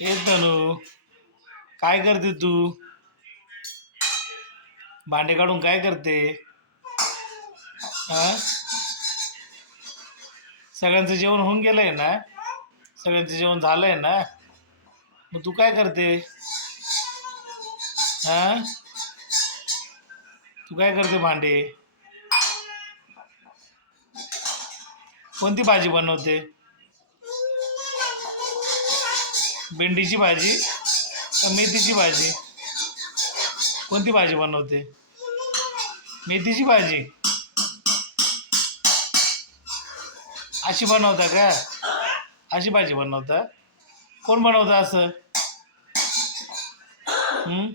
ए तनू, काय करते तू? भांडे काढून काय करते? हा? सगळ्यांचं जेवण होऊन गेलंय ना? सगळ्यांचं जेवण झालंय ना? मग तू काय करते? हा? तू काय करते भांडे? कोणती भाजी बनवते? भेंडीची भाजी का मेथीची भाजी? कोणती भाजी बनवते? मेथीची भाजी. अशी बनवता का? अशी भाजी बनवता? कोण बनवतं असं? हं?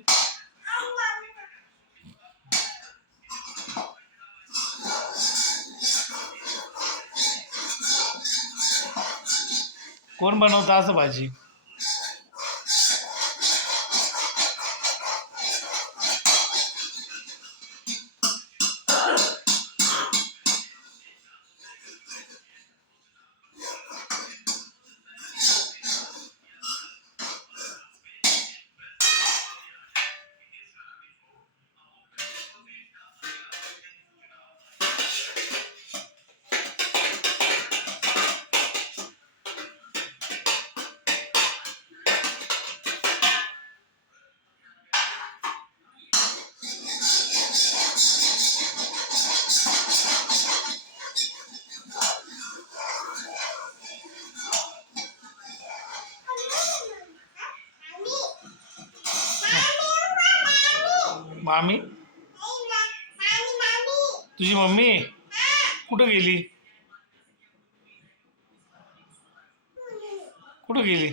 कोण बनवतं असं भाजी? मामी? तुझी मम्मी कुठं गेली? कुठं गेली?